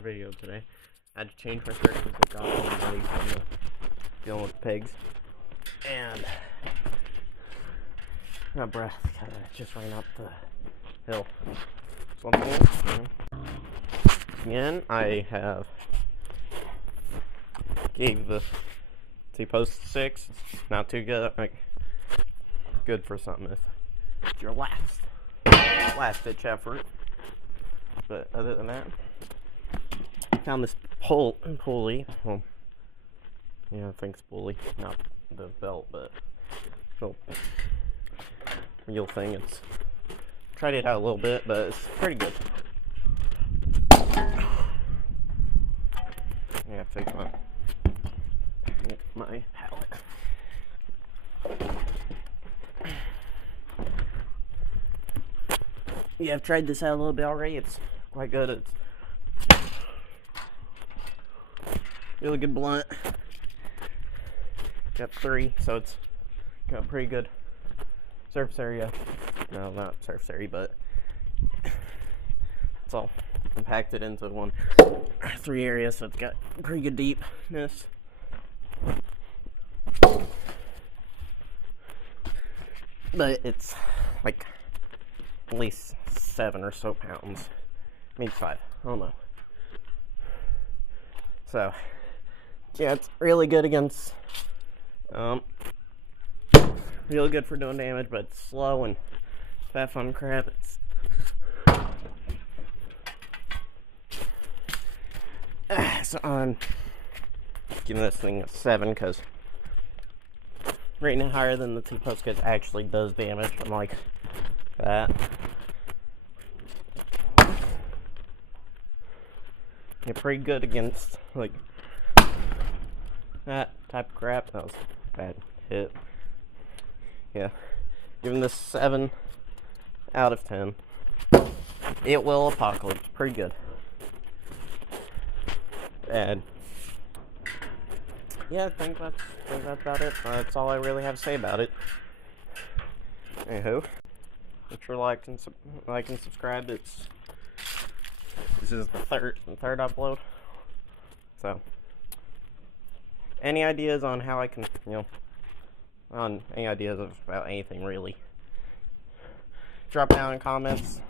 another video today. I had to change my shirt because I got all muddy from dealing with pigs. And my breath kind of just ran up the hill. So again, I have gave the T-post 6. It's not too good. Like, good for something if it's your last ditch effort. But other than that, I found this pulley. Well, yeah, I think it's pulley, not the belt, but little real thing. It's tried it out a little bit, but it's pretty good. Yeah, fix my palette. Yeah, I've tried this out a little bit already. It's quite good. It's really good blunt. Got 3, so it's got pretty good surface area. No, not surface area, but it's all compacted into 3 areas, so it's got pretty good deepness. But it's like at least 7 or so pounds, maybe 5, I don't know. So yeah, it's really good against really good for doing damage, but it's slow and that fun crap. So I'm giving this thing a 7 because rating it higher than the T-post because it actually does damage. I'm like that. You're pretty good against like that type of crap. That was a bad hit. Yeah, giving this 7 out of 10. It will apocalypse. Pretty good. And yeah, I think that's about it. That's all I really have to say about it. Anywho, make sure to like and subscribe. This is the third upload. So, any ideas on how I can, on any ideas about anything really, drop down in comments.